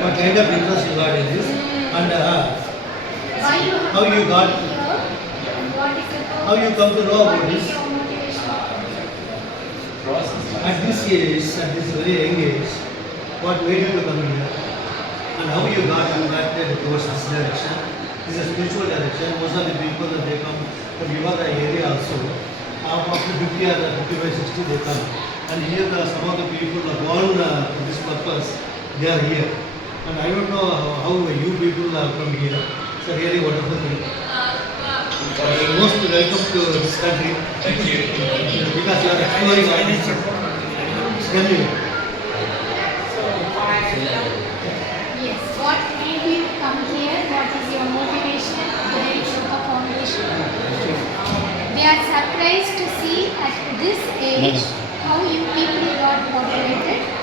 what kind of interest you got in this, and Why you how you got, here? And what is the how you come to know about What is this. your motivation? At this age, at this very young age, what made you to come here? And how you got attracted towards this direction? This is a spiritual direction. Most of the people that they come from your area also, after 50 or 55, 60 they come. And here some of the people are born for this purpose, they are here. And I don't know how you people are from here. It's a really wonderful thing. Most welcome to this country. Thank you. Because you are exploring all these things. Tell me. Yes. What made you come here? What is your motivation to reach Yoga Foundation? We are surprised to see at this age how you people got motivated